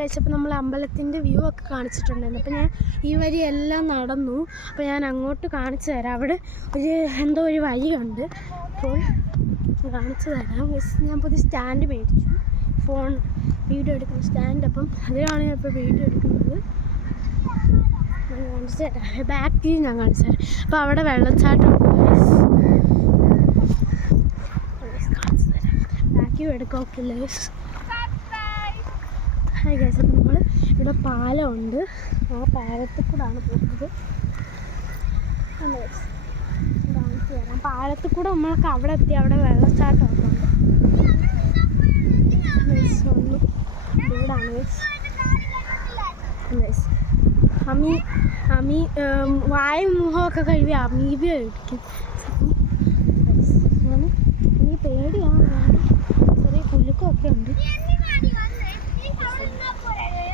കഴിച്ചപ്പോൾ നമ്മൾ അമ്പലത്തിൻ്റെ വ്യൂ ഒക്കെ കാണിച്ചിട്ടുണ്ടായിരുന്നു. അപ്പോൾ ഞാൻ ഈ വഴിയെല്ലാം നടന്നു. അപ്പോൾ ഞാൻ അങ്ങോട്ട് കാണിച്ചു തരാം. അവിടെ എന്തോ ഒരു വഴിയുണ്ട്. അപ്പോൾ കാണിച്ചു തരാം. ഞാൻ പുതിയ സ്റ്റാൻഡ് മേടിച്ചു, ഫോൺ വീഡിയോ എടുക്കുന്ന സ്റ്റാൻഡ്. അപ്പം അതിലാണ് ഞാൻ ഇപ്പോൾ വീഡിയോ എടുക്കുന്നത്. ഞാൻ കാണിച്ചു തരാം. ബാക്ക് വ്യൂ ഞാൻ കാണിച്ചു തരാം. അപ്പോൾ അവിടെ വെള്ളച്ചാട്ടം കാണിച്ചു തരാം. ബാക്ക് വ്യൂ എടുക്കാം. Okay guys. Hi guys. അപ്പോൾ നമ്മൾ ഇവിടെ പാലമുണ്ട്. ആ പാലത്തിൽ കൂടാണ് പോകുന്നത്. കാണിച്ചു തരാം. പാലത്തിൽ കൂടെ നമ്മൾക്ക് അവിടെ എത്തി. അവിടെ വെള്ളച്ചാട്ടമൊക്കെ ഉണ്ട്. ഇവിടാണ് വായും മുഖമൊക്കെ കഴുകി അമീബ കഴിക്കും. എനിക്ക് പേടിയാണ്. ചെറിയ കുലുക്കമൊക്കെ ഉണ്ട്.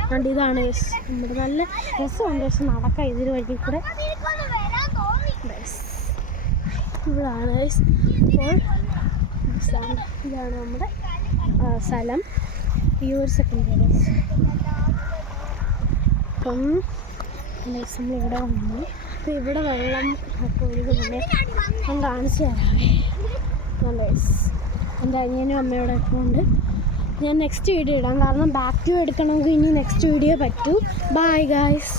അതുകൊണ്ട് ഇതാണ് നമ്മുടെ നല്ല രസമുണ്ട്. പക്ഷെ നടക്കാം ഇതിന് വഴി കൂടെ. ഇതാണ് ഇതാണ് നമ്മുടെ സ്ഥലം. ഈ ഒരു സെക്കൻഡ്. അപ്പം നമ്മളിവിടെ വന്നു. അപ്പോൾ ഇവിടെ വെള്ളം ഒക്കെ ഒഴുകുന്നുണ്ട്. ഞാൻ കാണിച്ചു തരാവേ. എൻ്റെ അനിയനും അമ്മയോടൊക്കെ ഉണ്ട്. ഞാൻ നെക്സ്റ്റ് വീഡിയോ ഇടാം. കാരണം ബാക്ക് വ്യൂ എടുക്കണമെങ്കിൽ ഇനി നെക്സ്റ്റ് വീഡിയോ പറ്റൂ. Bye guys.